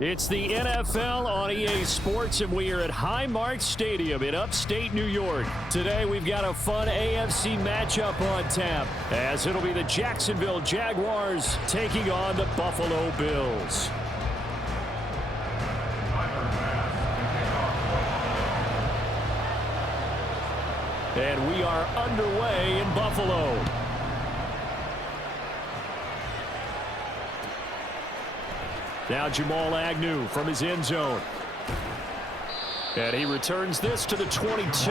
It's the NFL on EA Sports, and we are at Highmark Stadium in upstate New York. Today, we've got a fun AFC matchup on tap, as it'll be the Jacksonville Jaguars taking on the Buffalo Bills. And we are underway in Buffalo. Now Jamal Agnew from his end zone. And he returns this to the 22.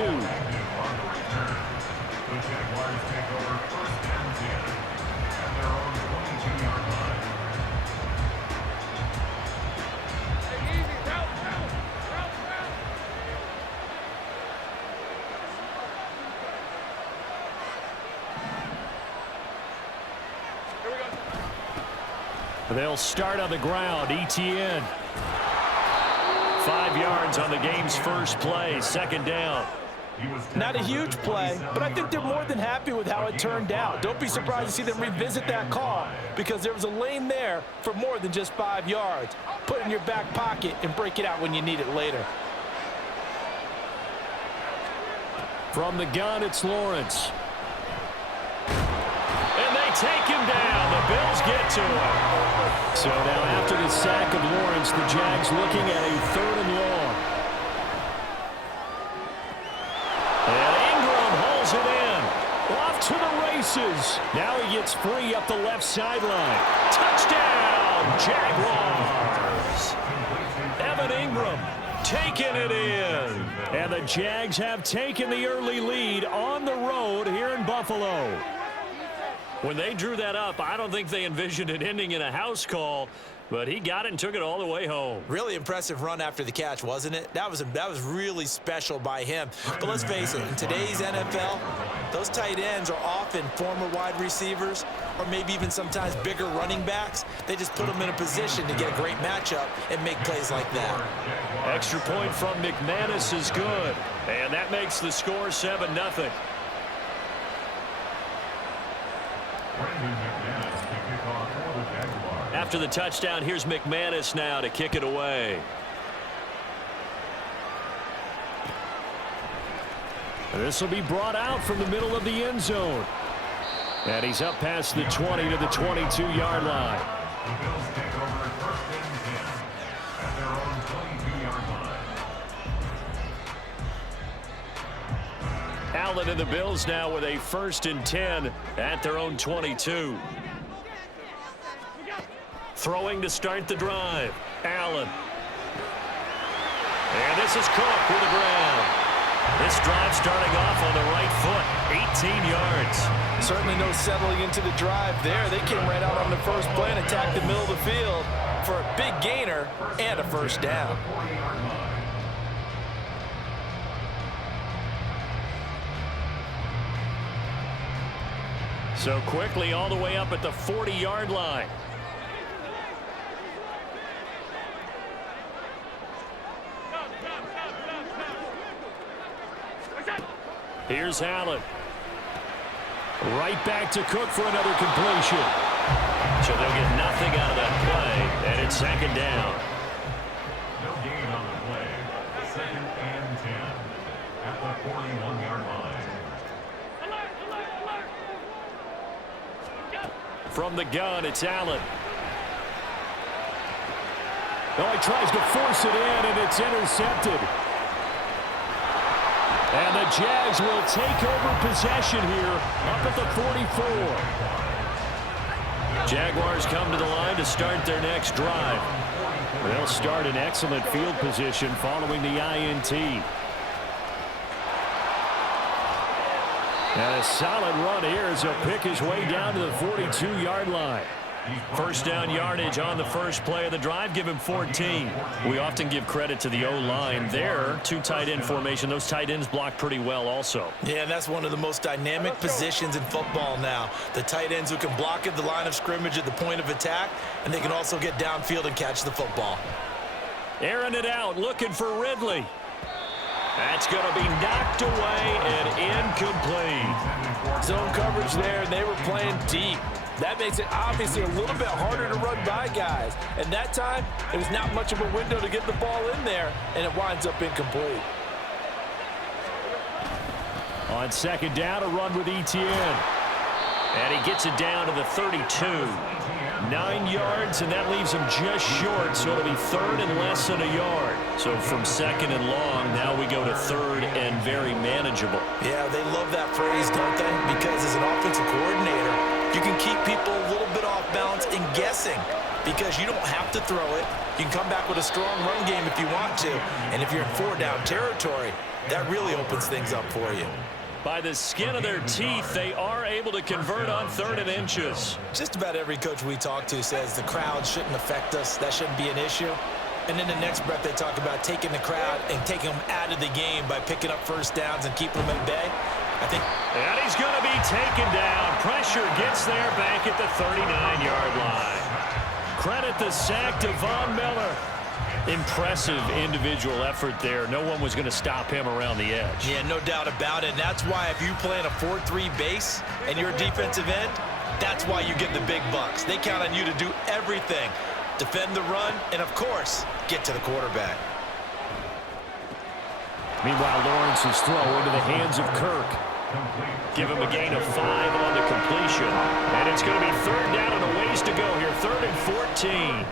They'll start on the ground. ETN. 5 yards on the game's first play. Second down. Not a huge play, but I think they're more than happy with how it turned out. Don't be surprised to see them revisit that call, because there was a lane there for more than just 5 yards. Put it in your back pocket and break it out when you need it later. From the gun, it's Lawrence. And they take him down. The Bills get to him. So now after the sack of Lawrence, the Jags looking at a 3rd and long. And Ingram hauls it in. Off to the races. Now he gets free up the left sideline. Touchdown, Jaguars. Evan Ingram taking it in. And the Jags have taken the early lead on the road here in Buffalo. When they drew that up, I don't think they envisioned it ending in a house call, but he got it and took it all the way home. Really impressive run after the catch, wasn't it? That was really special by him. But let's face it, in today's NFL, those tight ends are often former wide receivers or maybe even sometimes bigger running backs. They just put them in a position to get a great matchup and make plays like that. Extra point from McManus is good, and that makes the score 7-0. After the touchdown, here's McManus now to kick it away. This will be brought out from the middle of the end zone. And he's up past the 20 to the 22-yard line. The Bills take over 1st and 10 at their own 22-yard line. Allen and the Bills now with a 1st and 10 at their own 22. Throwing to start the drive. Allen. And this is Cook with the ground. This drive starting off on the right foot. 18 yards. Certainly no settling into the drive there. They came right out on the first play and attacked the middle of the field for a big gainer and a 1st down. So quickly all the way up at the 40-yard line. Here's Allen. Right back to Cook for another completion. So they'll get nothing out of that play, and it's 2nd down. No gain on the play. 2nd and 10 at the 41-yard line. From the gun, it's Allen. Oh, he tries to force it in, and it's intercepted. And the Jags will take over possession here up at the 44. Jaguars come to the line to start their next drive. They'll start in excellent field position following the INT. And a solid run here as he'll pick his way down to the 42-yard line. 1st down yardage on the first play of the drive. Give him 14. We often give credit to the O-line there. 2 tight end formation. Those tight ends block pretty well also. Yeah, and that's one of the most dynamic positions in football now. The tight ends who can block at the line of scrimmage at the point of attack, and they can also get downfield and catch the football. Airing it out, looking for Ridley. That's going to be knocked away and incomplete. Zone coverage there, and they were playing deep. That makes it obviously a little bit harder to run by guys. And that time, it was not much of a window to get the ball in there, and it winds up incomplete. On second down, a run with Etienne. And he gets it down to the 32. 9 yards, and that leaves him just short, so it'll be third and less than a yard. So from second and long, now we go to third and very manageable. Yeah, they love that phrase, don't they? Because as an offensive coordinator, you can keep people a little bit off balance and guessing because you don't have to throw it. You can come back with a strong run game if you want to. And if you're in 4-down territory, that really opens things up for you. By the skin of their teeth, they are able to convert on 3rd and inches. Just about every coach we talk to says the crowd shouldn't affect us. That shouldn't be an issue. And in the next breath, they talk about taking the crowd and taking them out of the game by picking up first downs and keeping them at bay. And he's going to be taken down. Pressure gets there back at the 39-yard line. Credit the sack to Von Miller. Impressive individual effort there. No one was going to stop him around the edge. Yeah, no doubt about it. And that's why if you play in a 4-3 base and you're a defensive end, that's why you get the big bucks. They count on you to do everything. Defend the run and, of course, get to the quarterback. Meanwhile, Lawrence's throw into the hands of Kirk. Give him a gain of 5 on the completion. And it's going to be third down and a ways to go here. 3rd and 14.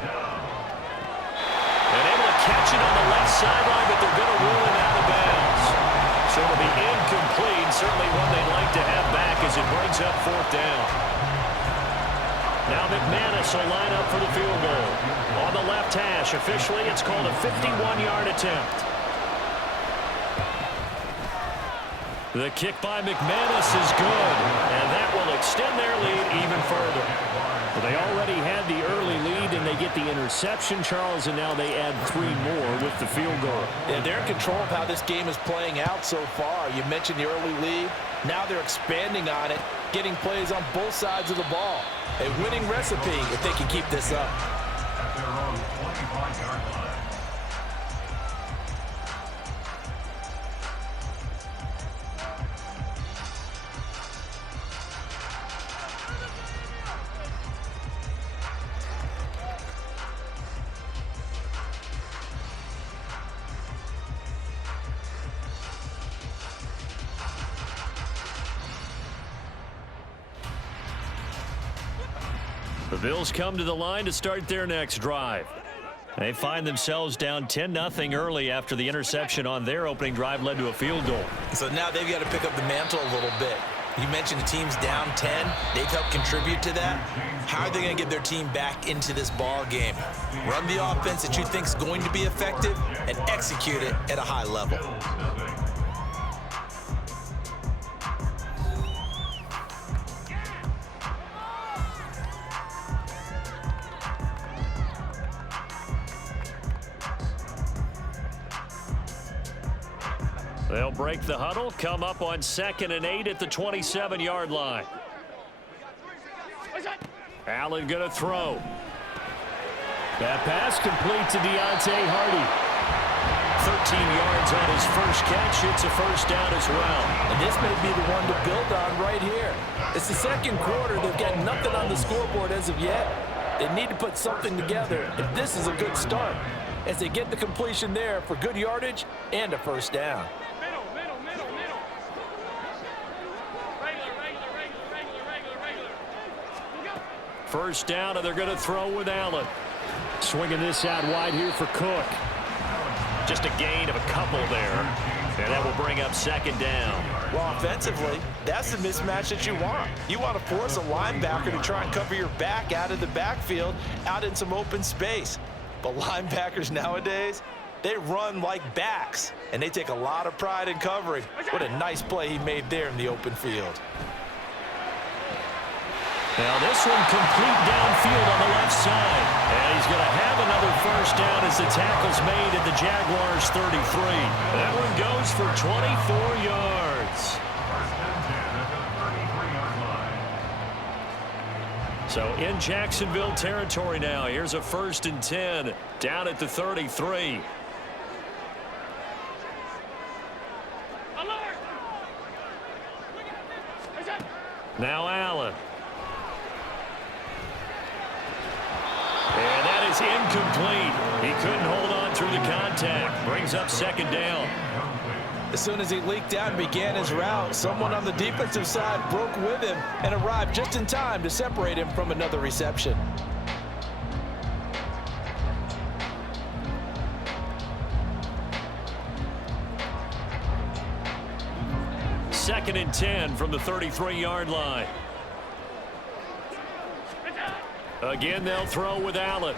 And able to catch it on the left sideline, but they're going to rule him out of bounds. So it'll be incomplete. Certainly one they'd like to have back as it brings up 4th down. Now McManus will line up for the field goal. On the left hash, officially it's called a 51-yard attempt. The kick by McManus is good, and that will extend their lead even further. Well, they already had the early lead, and they get the interception, Charles, and now they add 3 more with the field goal. Yeah, they're in control of how this game is playing out so far. You mentioned the early lead. Now they're expanding on it, getting plays on both sides of the ball. A winning recipe if they can keep this up. At their own 25-yard line. The Bills come to the line to start their next drive. They find themselves down 10-0 early after the interception on their opening drive led to a field goal. So now they've got to pick up the mantle a little bit. You mentioned the team's down 10. They've helped contribute to that. How are they going to get their team back into this ball game? Run the offense that you think is going to be effective and execute it at a high level. They'll break the huddle, come up on 2nd and 8 at the 27-yard line. Allen going to throw. That pass complete to Deontay Hardy. 13 yards on his first catch. It's a first down as well. And this may be the one to build on right here. It's the second quarter. They've got nothing on the scoreboard as of yet. They need to put something together, and this is a good start as they get the completion there for good yardage and a first down. First down, and they're going to throw with Allen. Swinging this out wide here for Cook. Just a gain of a couple there, and that will bring up 2nd down. Well, offensively, that's the mismatch that you want. You want to force a linebacker to try and cover your back out of the backfield, out in some open space. But linebackers nowadays, they run like backs, and they take a lot of pride in covering. What a nice play he made there in the open field. Now this one complete downfield on the left side. And he's going to have another first down as the tackle's made at the Jaguars 33. That one goes for 24 yards. So in Jacksonville territory now. Here's a 1st and 10 down at the 33. Now Allen. is incomplete. He couldn't hold on through the contact. Brings up second down. As soon as he leaked out and began his route, someone on the defensive side broke with him and arrived just in time to separate him from another reception. Second and 10 from the 33-yard line. Again, they'll throw with Allen.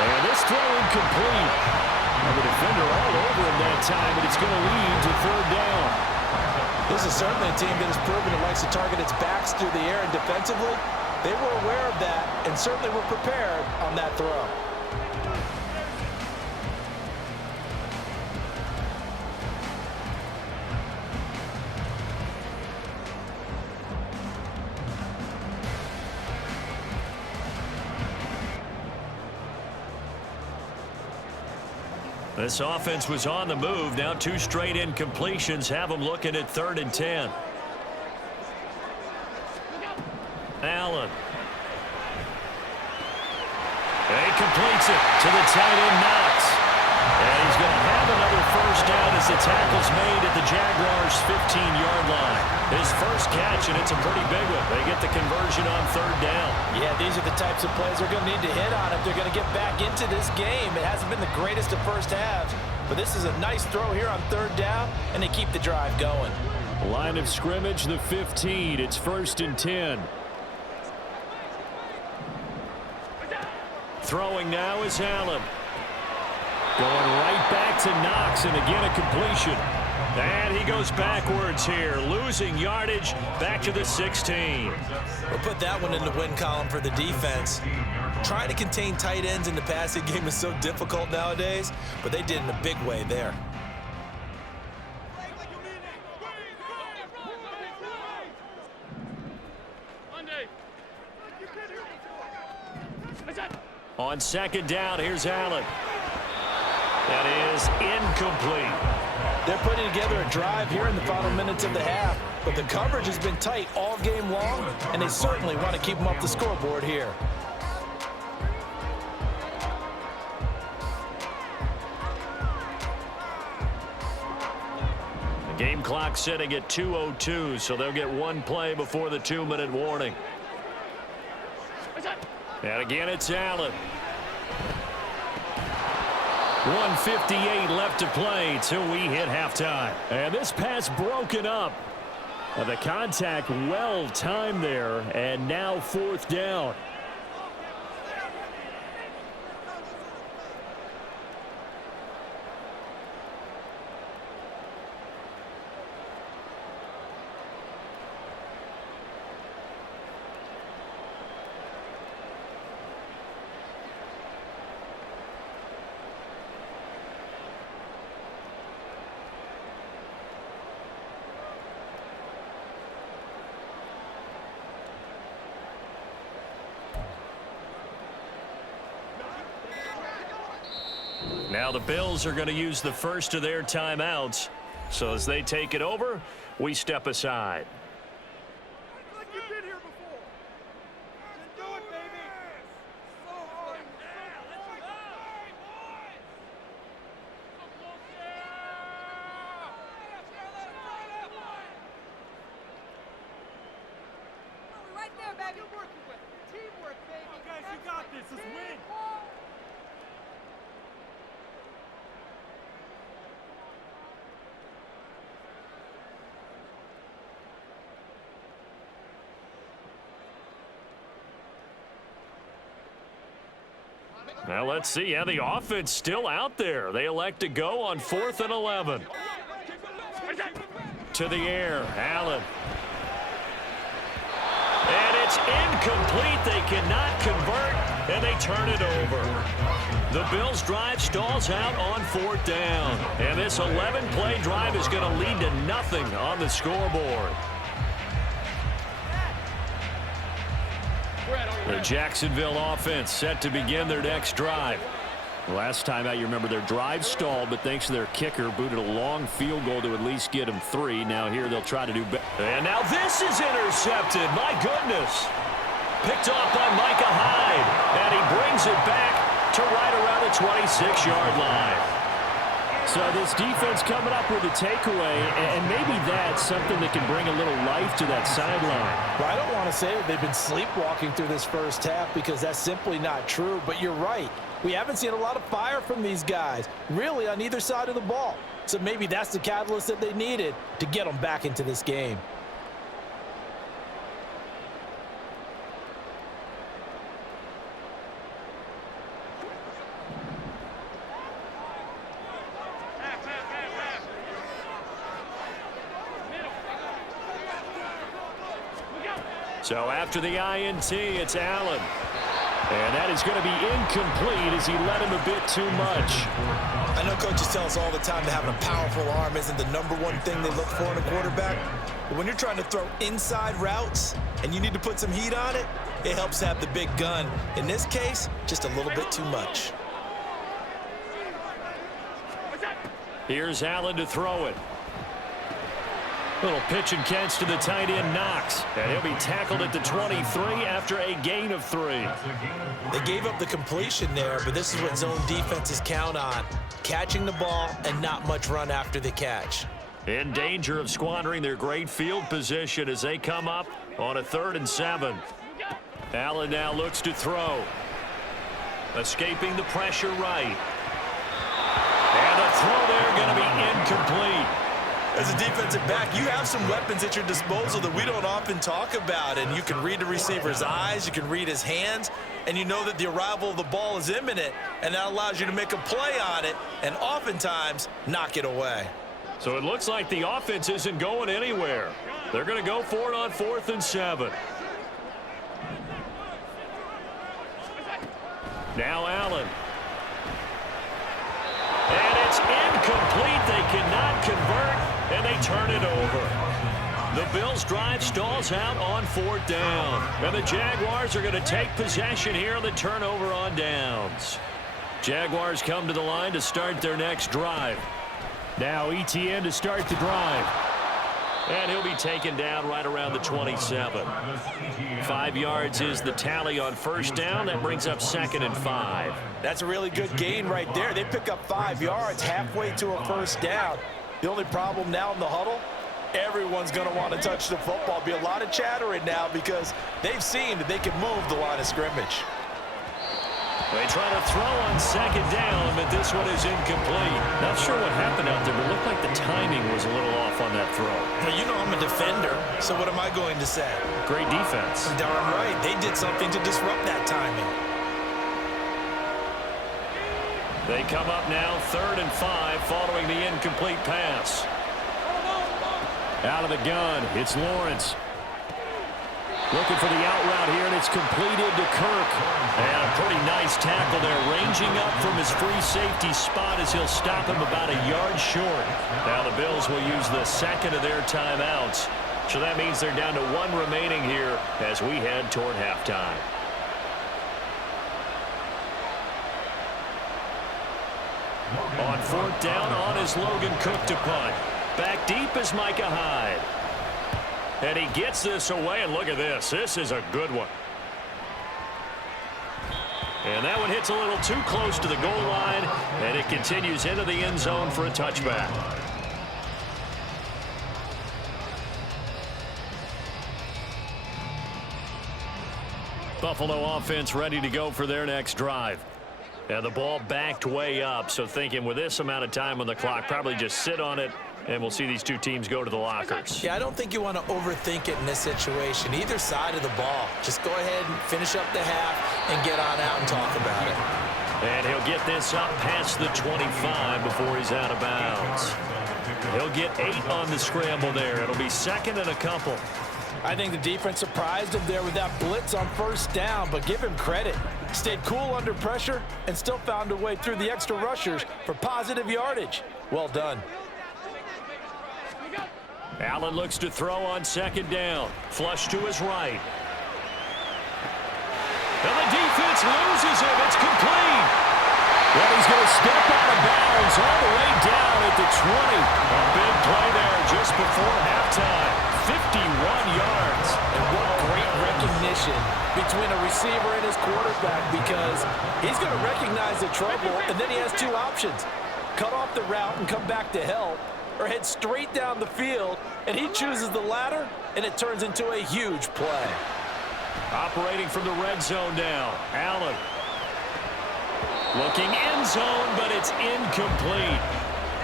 And this throw incomplete. And the defender all over him that time, but it's going to lead to third down. This is certainly a team that has proven it likes to target its backs through the air, and defensively, they were aware of that and certainly were prepared on that throw. This offense was on the move. Now 2 straight incompletions have them looking at 3rd and 10. Allen. He completes it to the tight end, Knox. And he's going to have another first down as the tackle's made at the Jaguars' 15-yard line. His first catch, and it's a pretty big one. They get the conversion on 3rd down. Yeah, these are the types of plays they're going to need to hit on if they're going to get back into this game. It hasn't been the greatest of first halves, but this is a nice throw here on 3rd down, and they keep the drive going. Line of scrimmage, the 15. It's 1st and 10. Throwing now is Allen. Going right back to Knox, and again a completion. And he goes backwards here, losing yardage back to the 16. We'll put that one in the win column for the defense. Trying to contain tight ends in the passing game is so difficult nowadays, but they did in a big way there. On 2nd down, here's Allen. That is incomplete. They're putting together a drive here in the final minutes of the half, but the coverage has been tight all game long, and they certainly want to keep them off the scoreboard here. The game clock sitting at 2:02, so they'll get 1 play before the 2-minute warning. And again, it's Allen. 1:58 left to play till we hit halftime. And this pass broken up. The contact well timed there, and now 4th down. Now the Bills are going to use the first of their timeouts. So as they take it over, we step aside. Right there, baby. Teamwork, baby. Guys, you got this. Let's win. Now let's see. Yeah, the offense still out there. They elect to go on 4th and 11. To the air, Allen. And it's incomplete. They cannot convert, and they turn it over. The Bills' drive stalls out on 4th down. And this 11-play drive is going to lead to nothing on the scoreboard. The Jacksonville offense set to begin their next drive. Last time out, you remember their drive stalled, but thanks to their kicker, booted a long field goal to at least get them 3. Now here they'll try to do better. And now this is intercepted. My goodness. Picked off by Micah Hyde. And he brings it back to right around the 26-yard line. So this defense coming up with a takeaway, and maybe that's something that can bring a little life to that sideline. Well, I don't want to say that they've been sleepwalking through this first half because that's simply not true, but you're right. We haven't seen a lot of fire from these guys, really on either side of the ball. So maybe that's the catalyst that they needed to get them back into this game. So after the INT, it's Allen. And that is going to be incomplete as he led him a bit too much. I know coaches tell us all the time that having a powerful arm isn't the #1 thing they look for in a quarterback. But when you're trying to throw inside routes and you need to put some heat on it, it helps to have the big gun. In this case, just a little bit too much. Here's Allen to throw it. Little pitch and catch to the tight end, Knox. And he'll be tackled at the 23 after a gain of 3. They gave up the completion there, but this is what zone defenses count on. Catching the ball and not much run after the catch. In danger of squandering their great field position as they come up on a 3rd and 7. Allen now looks to throw. Escaping the pressure right. And a throw there going to be incomplete. As a defensive back, you have some weapons at your disposal that we don't often talk about, and you can read the receiver's eyes, you can read his hands, and you know that the arrival of the ball is imminent, and that allows you to make a play on it and oftentimes knock it away. So it looks like the offense isn't going anywhere. They're going to go for it on 4th and 7. Now Allen. And it's incomplete. They cannot convert, and they turn it over. The Bills' drive stalls out on 4th down. And the Jaguars are going to take possession here on the turnover on downs. Jaguars come to the line to start their next drive. Now Etienne to start the drive. And he'll be taken down right around the 27. 5 yards is the tally on 1st down. That brings up 2nd and 5. That's a really good gain right there. They pick up 5 yards halfway to a 1st down. The only problem now in the huddle, everyone's going to want to touch the football. Be a lot of chattering now because they've seen that they can move the line of scrimmage. They try to throw on 2nd down, but this one is incomplete. Not sure what happened out there, but it looked like the timing was a little off on that throw. Well, you know I'm a defender, so what am I going to say? Great defense. Darn right. They did something to disrupt that timing. They come up now 3rd and 5 following the incomplete pass. Out of the gun, it's Lawrence. Looking for the out route here, and it's completed to Kirk. And a pretty nice tackle there, ranging up from his free safety spot as he'll stop him about a yard short. Now the Bills will use the 2nd of their timeouts. So that means they're down to 1 remaining here as we head toward halftime. On 4th down, on is Logan Cook to punt. Back deep is Micah Hyde. And he gets this away, and look at this. This is a good one. And that one hits a little too close to the goal line, and it continues into the end zone for a touchback. Buffalo offense ready to go for their next drive. And the ball backed way up, so thinking with this amount of time on the clock, probably just sit on it, and we'll see these two teams go to the lockers. Yeah, I don't think you want to overthink it in this situation. Either side of the ball. Just go ahead and finish up the half and get on out and talk about it. And he'll get this up past the 25 before he's out of bounds. He'll get 8 on the scramble there. It'll be 2nd and a couple. I think the defense surprised him there with that blitz on 1st down, but give him credit. Stayed cool under pressure and still found a way through the extra rushers for positive yardage. Well done. Allen looks to throw on 2nd down. Flush to his right. And the defense loses him. It's complete. Well, he's going to step out of bounds all the way down at the 20. A big play there just before halftime. yards. And what great recognition between a receiver and his quarterback, because he's going to recognize the trouble, and then he has two options. Cut off the route and come back to help, or head straight down the field, and he chooses the latter, and it turns into a huge play. Operating from the red zone now. Allen. Looking end zone, but it's incomplete.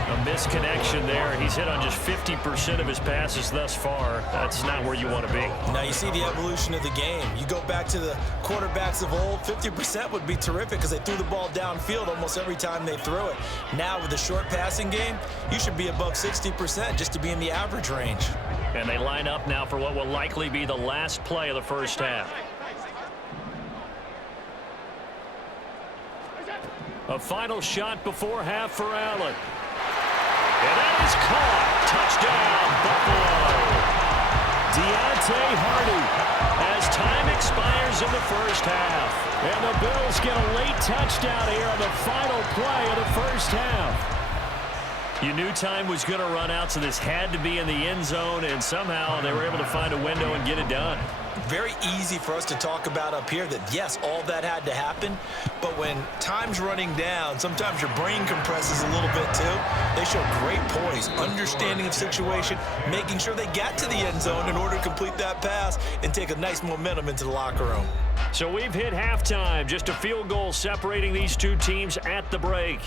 A misconnection there. He's hit on just 50% of his passes thus far. That's not where you want to be. Now you see the evolution of the game. You go back to the quarterbacks of old, 50% would be terrific because they threw the ball downfield almost every time they threw it. Now with the short passing game, you should be above 60% just to be in the average range. And they line up now for what will likely be the last play of the first half. A final shot before half for Allen. And that is caught. Touchdown, Buffalo. Deontay Hardy as time expires in the first half. And the Bills get a late touchdown here on the final play of the first half. You knew time was going to run out, so this had to be in the end zone, and somehow they were able to find a window and get it done. Very easy for us to talk about up here that, yes, all that had to happen, but when time's running down, sometimes your brain compresses a little bit too. They show great poise, understanding of situation, making sure they got to the end zone in order to complete that pass and take a nice momentum into the locker room. So we've hit halftime, just a field goal separating these two teams at the break.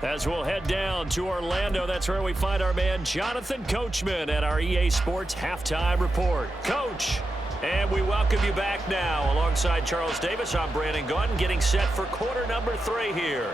As we'll head down to Orlando, that's where we find our man Jonathan Coachman at our EA Sports Halftime Report. Coach, and we welcome you back now. Alongside Charles Davis, I'm Brandon Gaudin, getting set for quarter number 3 here.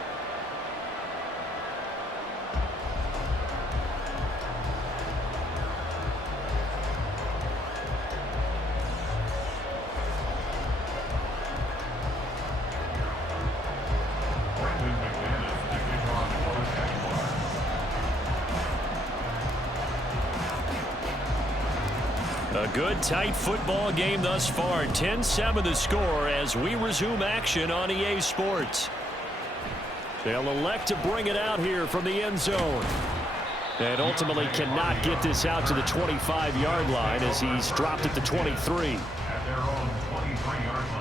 A good, tight football game thus far. 10-7 the score as we resume action on EA Sports. They'll elect to bring it out here from the end zone. And ultimately cannot get this out to the 25-yard line as he's dropped at the 23. At their own 23-yard line.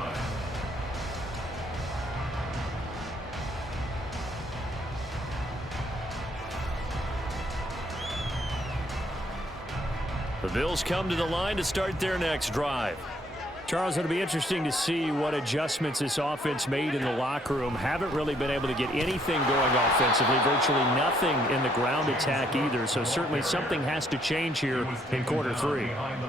The Bills come to the line to start their next drive. Charles, it'll be interesting to see what adjustments this offense made in the locker room. Haven't really been able to get anything going offensively, virtually nothing in the ground attack either. So certainly something has to change here in quarter 3.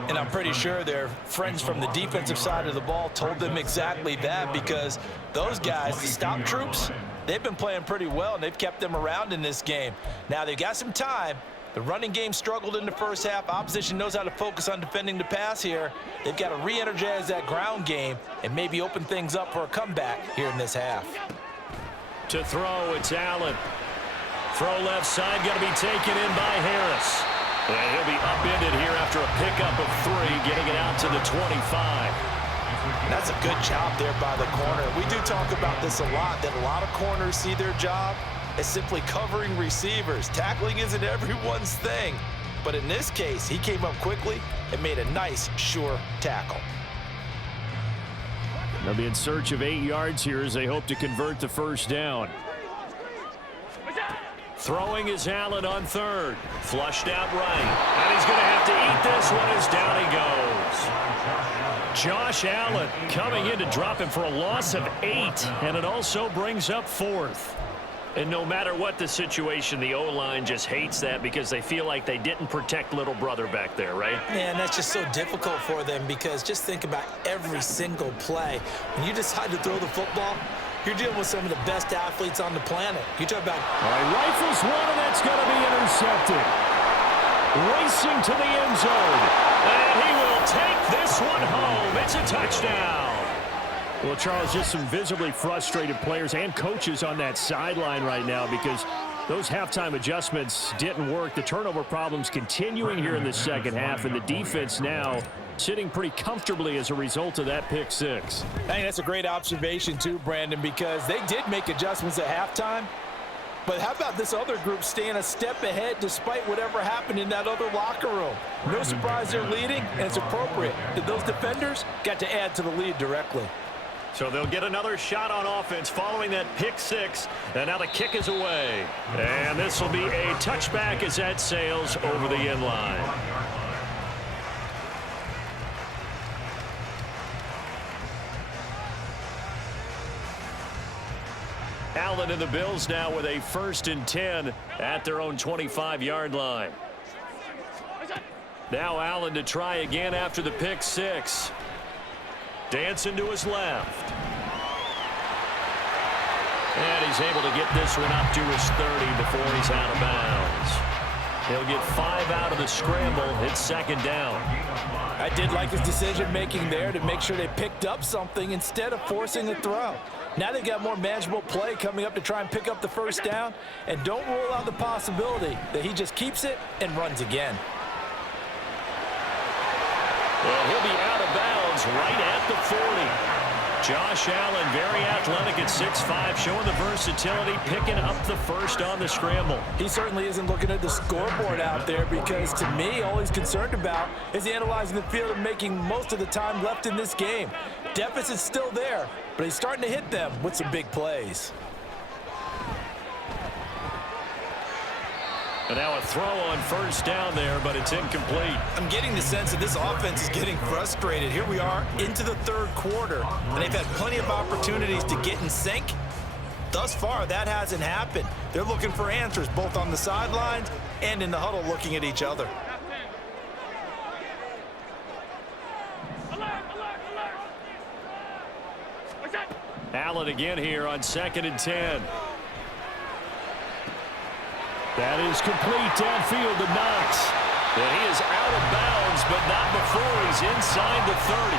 And I'm pretty sure their friends from the defensive side of the ball told them exactly that, because those guys, the stop troops, they've been playing pretty well, and they've kept them around in this game. Now they've got some time. The running game struggled in the first half. Opposition knows how to focus on defending the pass here. They've got to re-energize that ground game and maybe open things up for a comeback here in this half. To throw, it's Allen. Throw left side, going to be taken in by Harris. And he'll be upended here after a pickup of 3, getting it out to the 25. That's a good job there by the corner. We do talk about this a lot, that a lot of corners see their job as simply covering receivers. Tackling isn't everyone's thing. But in this case, he came up quickly and made a nice, sure tackle. They'll be in search of 8 yards here as they hope to convert the first down. Throwing is Allen on 3rd. Flushed out right. And he's going to have to eat this one as down he goes. Josh Allen coming in to drop him for a loss of 8. And it also brings up 4th. And no matter what the situation, the O-line just hates that because they feel like they didn't protect little brother back there, right? Man, that's just so difficult for them, because just think about every single play. When you decide to throw the football, you're dealing with some of the best athletes on the planet. You talk about... All right, rifles one, and that's going to be intercepted. Racing to the end zone. And he will take this one home. It's a touchdown. Well, Charles, just some visibly frustrated players and coaches on that sideline right now because those halftime adjustments didn't work. The turnover problems continuing here in the second half, and the defense now sitting pretty comfortably as a result of that pick 6. I think that's a great observation too, Brandon, because they did make adjustments at halftime, But how about this other group staying a step ahead despite whatever happened in that other locker room? No surprise they're leading, and it's appropriate that those defenders got to add to the lead directly. So they'll get another shot on offense following that pick six. And now the kick is away. And this will be a touchback as that sails over the end line. Allen and the Bills now with a 1st and 10 at their own 25-yard line. Now Allen to try again after the pick six. Dancing to his left. And he's able to get this one up to his 30 before he's out of bounds. He'll get 5 out of the scramble. It's 2nd down. I did like his decision-making there to make sure they picked up something instead of forcing a throw. Now they got more manageable play coming up to try and pick up the 1st down. And don't rule out the possibility that he just keeps it and runs again. Well, he'll be out of bounds right at the 40. Josh Allen, very athletic at 6'5", showing the versatility, picking up the 1st on the scramble. He certainly isn't looking at the scoreboard out there because, to me, all he's concerned about is analyzing the field and making most of the time left in this game. Deficit's still there, but he's starting to hit them with some big plays. And now a throw on 1st down there, but it's incomplete. I'm getting the sense that this offense is getting frustrated. Here we are into the 3rd quarter, and they've had plenty of opportunities to get in sync. Thus far, that hasn't happened. They're looking for answers both on the sidelines and in the huddle looking at each other. Allen again here on 2nd and 10. That is complete downfield to Knox. And he is out of bounds, but not before he's inside the 30.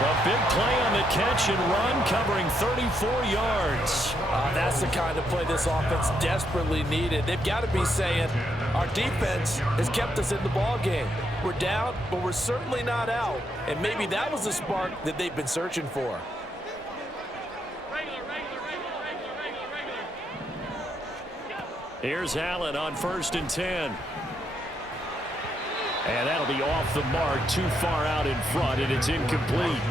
A big play on the catch and run, covering 34 yards. That's the kind of play this offense desperately needed. They've got to be saying, our defense has kept us in the ball game. We're down, but we're certainly not out. And maybe that was the spark that they've been searching for. Here's Allen on 1st and 10. And that'll be off the mark, too far out in front, and it's incomplete.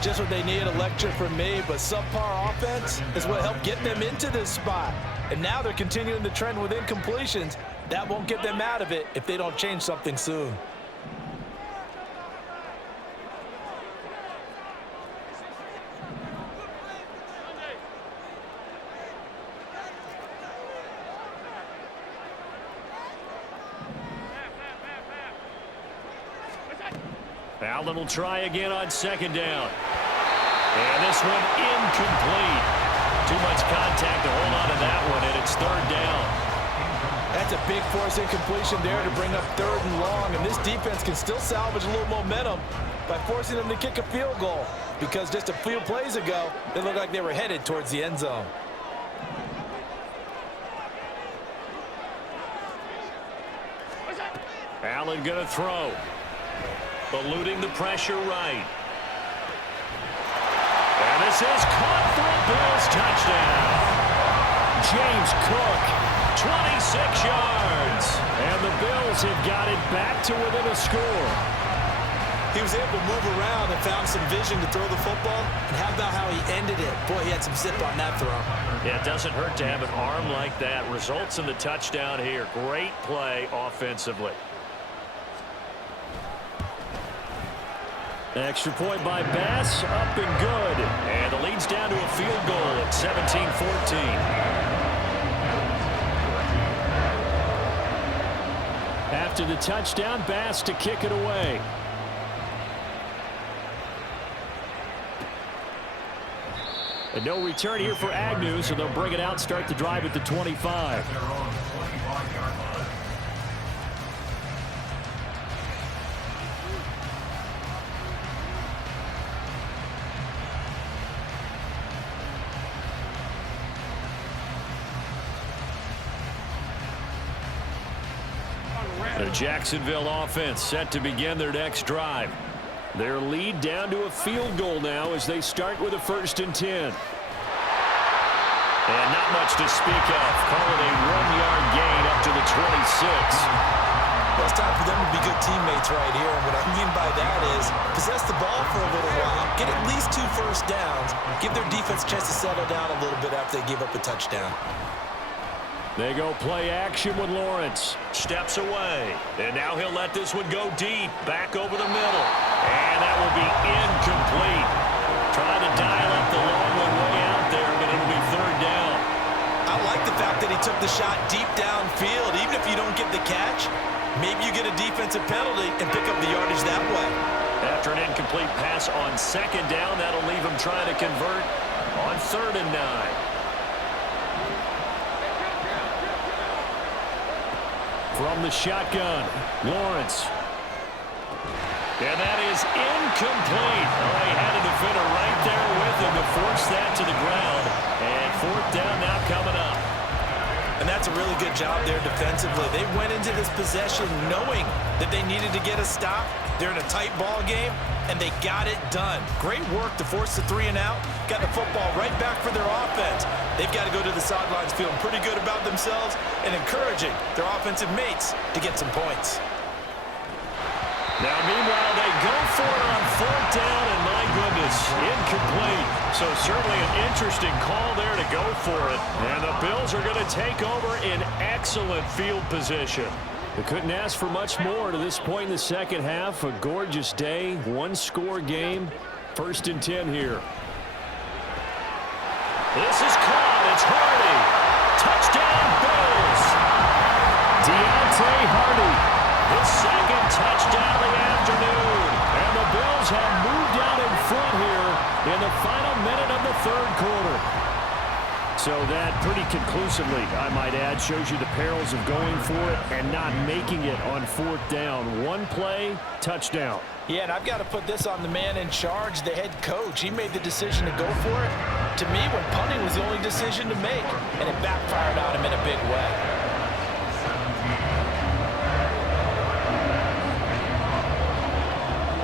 Just what they need, a lecture from me, but subpar offense is what helped get them into this spot. And now they're continuing the trend with incompletions. That won't get them out of it if they don't change something soon. Allen will try again on 2nd down. And this one incomplete. Too much contact to hold on to that one, and it's 3rd down. That's a big force incompletion there to bring up 3rd and long, and this defense can still salvage a little momentum by forcing them to kick a field goal, because just a few plays ago, they looked like they were headed towards the end zone. Allen going to throw. Eluding the pressure right. And this is caught for a Bills touchdown. James Cook, 26 yards. And the Bills have got it back to within a score. He was able to move around and found some vision to throw the football. And how about how he ended it? Boy, he had some zip on that throw. Yeah, it doesn't hurt to have an arm like that. Results in the touchdown here. Great play offensively. Extra point by Bass, up and good. And the lead's down to a field goal at 17-14. After the touchdown, Bass to kick it away. And no return here for Agnew, so they'll bring it out, start the drive at the 25. The Jacksonville offense set to begin their next drive. Their lead down to a field goal now as they start with a 1st and 10. And not much to speak of. Call it a 1-yard gain up to the 26. Well, it's time for them to be good teammates right here. And what I mean by that is possess the ball for a little while, get at least 2 first downs, give their defense a chance to settle down a little bit after they give up a touchdown. They go play action with Lawrence. Steps away. And now he'll let this one go deep. Back over the middle. And that will be incomplete. Trying to dial up the long one way out there, but it'll be 3rd down. I like the fact that he took the shot deep downfield. Even if you don't get the catch, maybe you get a defensive penalty and pick up the yardage that way. After an incomplete pass on 2nd down, that'll leave him trying to convert on 3rd and 9. From the shotgun, Lawrence. And that is incomplete. Oh, he had a defender right there with him to force that to the ground. And 4th down now coming up. And that's a really good job there defensively. They went into this possession knowing that they needed to get a stop. They're in a tight ball game, and they got it done. Great work to force the 3 and out. Got the football right back for their offense. They've got to go to the sidelines feeling pretty good about themselves and encouraging their offensive mates to get some points. Now, meanwhile, they go for it on 4th down, and my goodness, incomplete. So certainly an interesting call there to go for it. And the Bills are going to take over in excellent field position. They couldn't ask for much more to this point in the second half. A gorgeous day, 1-score game. 1st and 10 here. This is caught. It's Hardy. Touchdown, Bills. Deontay Hardy. His 2nd touchdown of the afternoon. And the Bills have moved out in front here in the final minute of the 3rd quarter. So that pretty conclusively, I might add, shows you the perils of going for it and not making it on 4th down. 1 play, touchdown. Yeah, and I've got to put this on the man in charge, the head coach. He made the decision to go for it. To me, when punting was the only decision to make, and it backfired on him in a big way.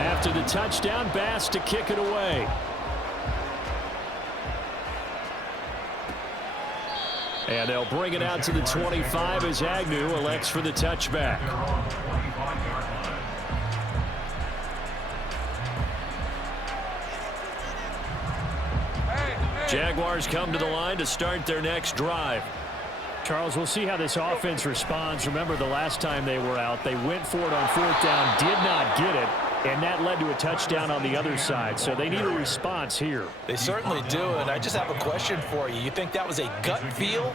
After the touchdown, Bass to kick it away. And they'll bring it out to the 25 as Agnew elects for the touchback. Jaguars come to the line to start their next drive. Charles, we'll see how this offense responds. Remember, the last time they were out, they went for it on 4th down, did not get it, and that led to a touchdown on the other side. So they need a response here. They certainly do, and I just have a question for you. You think that was a gut feel,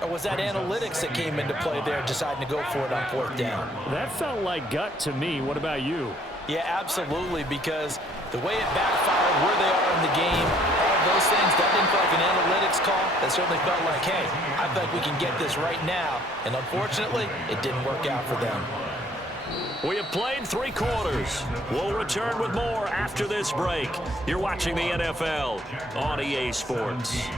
or was that analytics that came into play there deciding to go for it on 4th down? That felt like gut to me. What about you? Yeah, absolutely, because the way it backfired, where they are in the game, all those things, that didn't feel like an analytics call. That certainly felt like, hey, I think we can get this right now. And unfortunately, it didn't work out for them. We have played 3 quarters. We'll return with more after this break. You're watching the NFL on EA Sports.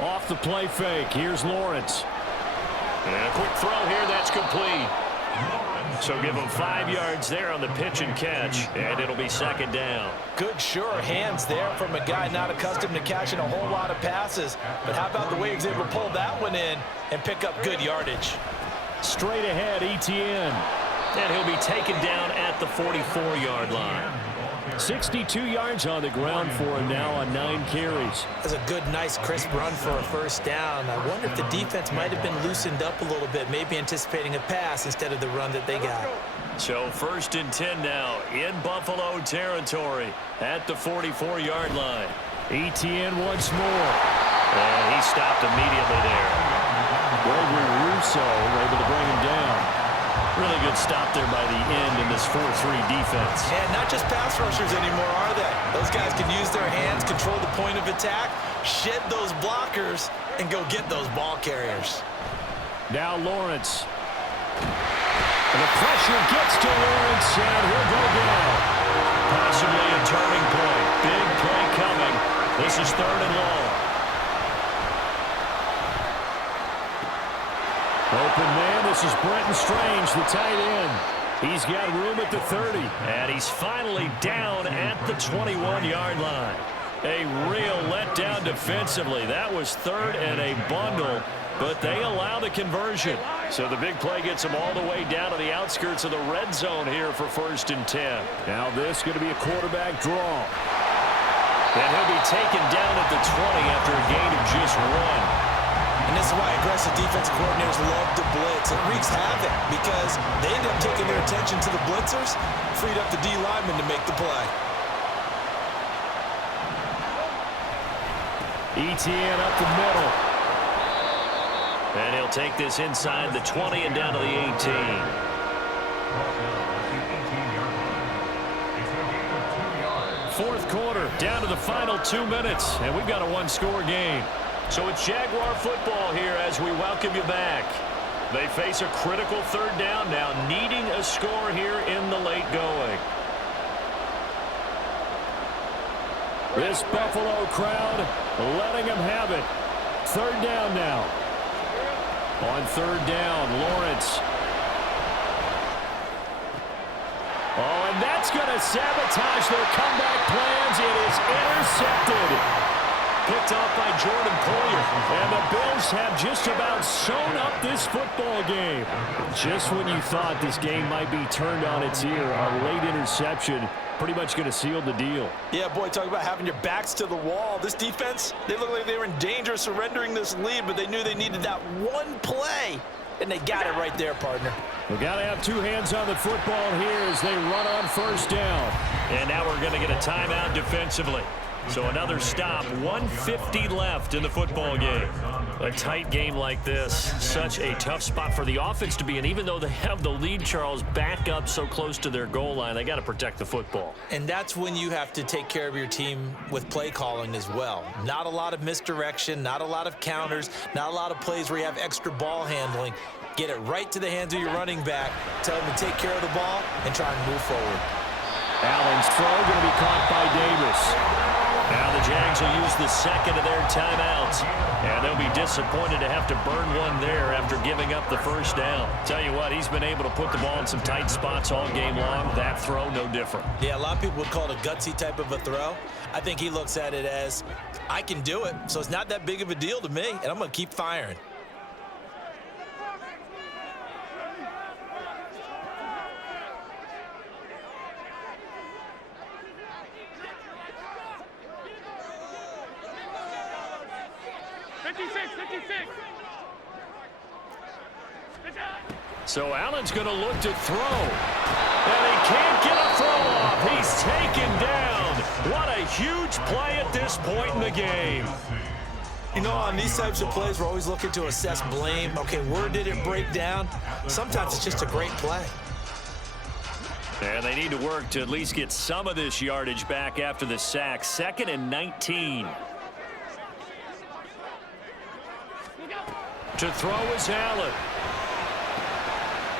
Off the play fake. Here's Lawrence. And a quick throw here. That's complete. So give him 5 yards there on the pitch and catch, and it'll be 2nd down. Good, sure hands there from a guy not accustomed to catching a whole lot of passes. But how about the way he was able to pull that one in and pick up good yardage? Straight ahead, ETN. And he'll be taken down at the 44-yard line. 62 yards on the ground for him now on 9 carries. That's a good, nice, crisp run for a 1st down. I wonder if the defense might have been loosened up a little bit, maybe anticipating a pass instead of the run that they got. So 1st and 10 now in Buffalo territory at the 44-yard line. ETN once more. And he stopped immediately there. Gregory Rousseau able to bring him down. Really good stop there by the end in this 4-3 defense. And not just pass rushers anymore, are they? Those guys can use their hands, control the point of attack, shed those blockers, and go get those ball carriers. Now Lawrence. And the pressure gets to Lawrence, and he'll go down. Possibly a turning point This is 3rd and long. Open man, this is Brenton Strange, the tight end. He's got room at the 30, and he's finally down at the 21-yard line. A real letdown defensively. That was 3rd and a bundle, but they allow the conversion. So the big play gets them all the way down to the outskirts of the red zone here for 1st and 10. Now this going to be a quarterback draw. And he'll be taken down at the 20 after a gain of just 1. And this is why aggressive defensive coordinators love to blitz. It wreaks havoc because they end up taking their attention to the blitzers, freed up the D lineman to make the play. ETN up the middle. And he'll take this inside the 20 and down to the 18. Fourth quarter, down to the final 2 minutes, and we've got a one-score game. So it's Jaguar football here as we welcome you back. They face a critical 3rd down now, needing a score here in the late going. This Buffalo crowd letting them have it. 3rd down now. On 3rd down, Lawrence. Oh, and that's going to sabotage their comeback plans. It is intercepted. Picked off by Jordan Poyer. And the Bills have just about sewn up this football game. Just when you thought this game might be turned on its ear, a late interception pretty much going to seal the deal. Yeah, boy, talk about having your backs to the wall. This defense, they look like they were in danger of surrendering this lead, but they knew they needed that one play. And they got it right there, partner. We've got to have 2 hands on the football here as they run on 1st down. And now we're going to get a timeout defensively. So another stop, 1:50 left in the football game. A tight game like this, such a tough spot for the offense to be in. Even though they have the lead, Charles, back up so close to their goal line, they got to protect the football. And that's when you have to take care of your team with play calling as well. Not a lot of misdirection, not a lot of counters, not a lot of plays where you have extra ball handling. Get it right to the hands of your running back, tell him to take care of the ball, and try and move forward. Allen's throw going to be caught by Davis. Now the Jags will use the 2nd of their timeouts, and they'll be disappointed to have to burn one there after giving up the 1st down. Tell you what, he's been able to put the ball in some tight spots all game long. That throw, no different. Yeah, a lot of people would call it a gutsy type of a throw. I think he looks at it as, I can do it, so it's not that big of a deal to me, and I'm going to keep firing. So Allen's going to look to throw. And he can't get a throw off. He's taken down. What a huge play at this point in the game. You know, on these types of plays, we're always looking to assess blame. Okay, where did it break down? Sometimes it's just a great play. And they need to work to at least get some of this yardage back after the sack. 2nd and 19. To throw is Allen.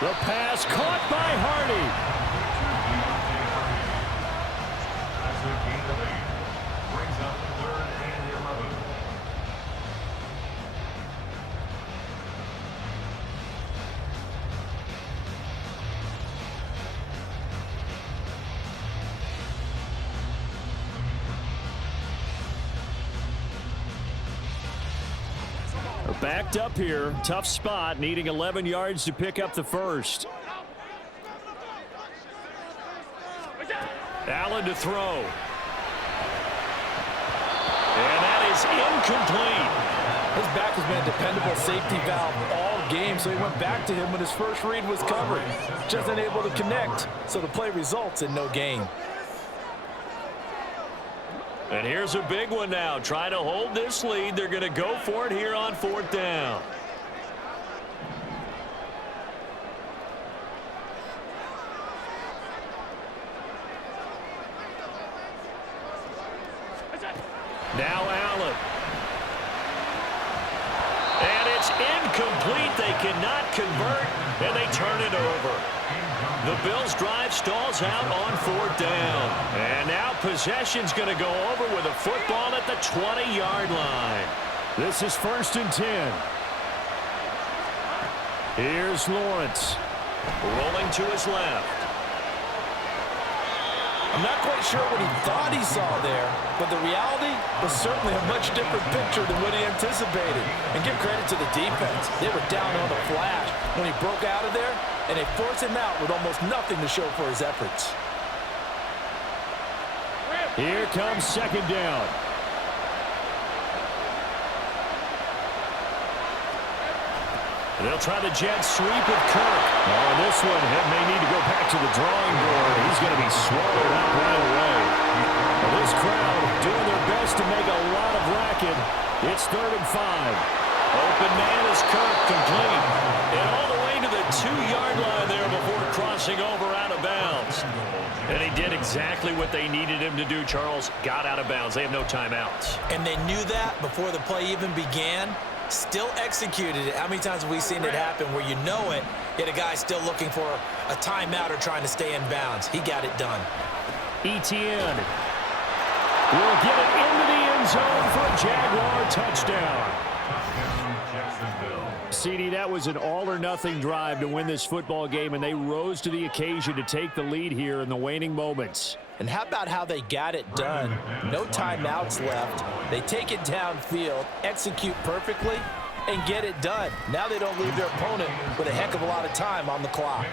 The pass caught by Hardy. That's a gain of 8. Brings up 3rd and 11. Backed up here, tough spot, needing 11 yards to pick up the 1st. Allen to throw. And that is incomplete. His back has been a dependable safety valve all game, so he went back to him when his first read was covered. Just unable to connect, so the play results in no gain. And here's a big one now. Trying to hold this lead. They're going to go for it here on 4th down. Now Allen. And it's incomplete. They cannot convert, and they turn it over. The Bills' drive stalls out on 4th down. And now possession's going to go over with a football at the 20-yard line. This is 1st and 10. Here's Lawrence. Rolling to his left. I'm not quite sure what he thought he saw there, but the reality was certainly a much different picture than what he anticipated. And give credit to the defense. They were down on the flash when he broke out of there, and they forced him out with almost nothing to show for his efforts. Here comes 2nd down. They'll try the jet sweep with Kirk. Oh, this one may need to go back to the drawing board. He's going to be swallowed up right away. Well, this crowd doing their best to make a lot of racket. It's 3rd and 5. Open man is Kirk, complete. And all the way to the 2-yard line there before crossing over out of bounds. And he did exactly what they needed him to do, Charles. Got out of bounds. They have no timeouts. And they knew that before the play even began. Still executed it. How many times have we seen it happen where you know it, yet a guy still looking for a timeout or trying to stay in bounds? He got it done. Etienne will get it into the end zone for a Jaguar touchdown. Jacksonville. CD, that was an all-or-nothing drive to win this football game, and they rose to the occasion to take the lead here in the waning moments. And how about how they got it done? No timeouts left. They take it downfield, execute perfectly, and get it done. Now they don't leave their opponent with a heck of a lot of time on the clock.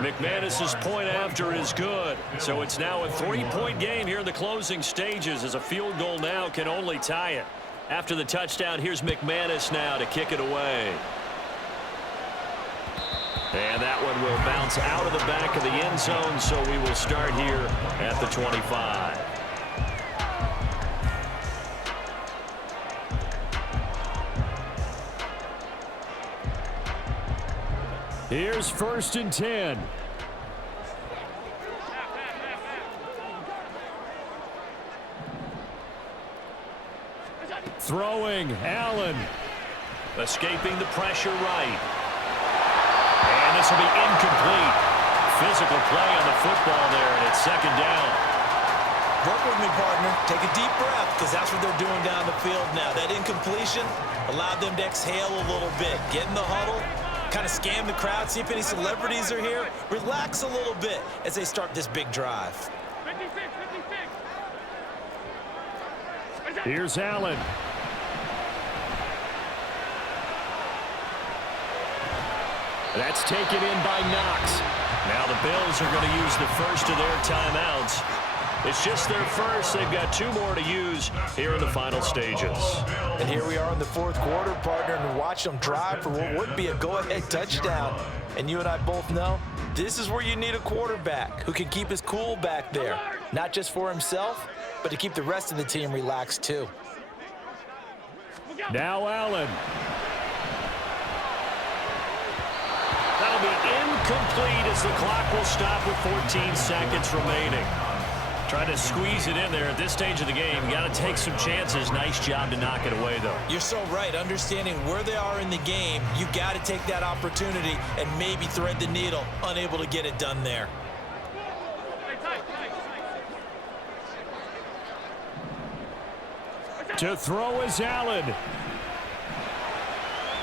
McManus's point after is good. So it's now a 3-point game here in the closing stages, as a field goal now can only tie it. After the touchdown, here's McManus now to kick it away. And that one will bounce out of the back of the end zone, so we will start here at the 25. Here's 1st and 10. Throwing, Allen. Escaping the pressure right. And this will be incomplete. Physical play on the football there, and it's 2nd down. Work with me, partner. Take a deep breath, because that's what they're doing down the field now. That incompletion allowed them to exhale a little bit. Get in the huddle, kind of scan the crowd, see if any celebrities are here. Relax a little bit as they start this big drive. 56. Here's Allen. That's taken in by Knox. Now the Bills are going to use the first of their timeouts. It's just their first. They've got 2 more to use here in the final stages. And here we are in the 4th quarter, partner, and watch them drive for what would be a go-ahead touchdown. And you and I both know this is where you need a quarterback who can keep his cool back there. Not just for himself, but to keep the rest of the team relaxed too. Now Allen. That'll be incomplete as the clock will stop with 14 seconds remaining. Trying to squeeze it in there at this stage of the game. Got to take some chances. Nice job to knock it away, though. You're so right. Understanding where they are in the game, you got to take that opportunity and maybe thread the needle. Unable to get it done there. To throw is Allen.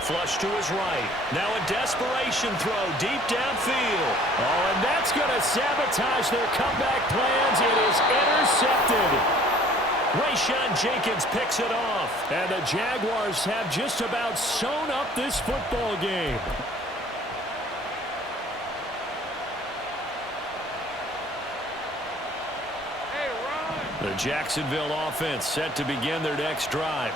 Flush to his right. Now a desperation throw deep downfield. Oh, and that's going to sabotage their comeback plans. It is intercepted. Rayshon Jenkins picks it off. And the Jaguars have just about sewn up this football game. The Jacksonville offense set to begin their next drive.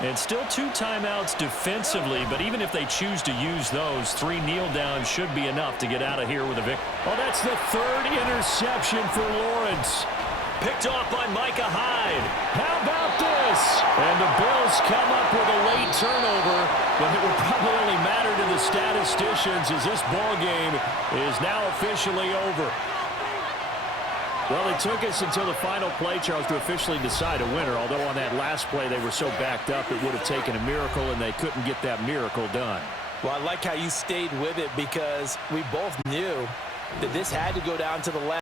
And still 2 timeouts defensively, but even if they choose to use those, 3 kneel downs should be enough to get out of here with a victory. Oh, that's the 3rd interception for Lawrence. Picked off by Micah Hyde. How about this? And the Bills come up with a late turnover, but it will probably only matter to the statisticians as this ball game is now officially over. Well, it took us until the final play, Charles, to officially decide a winner, although on that last play they were so backed up it would have taken a miracle, and they couldn't get that miracle done. Well, I like how you stayed with it because we both knew that this had to go down to the last.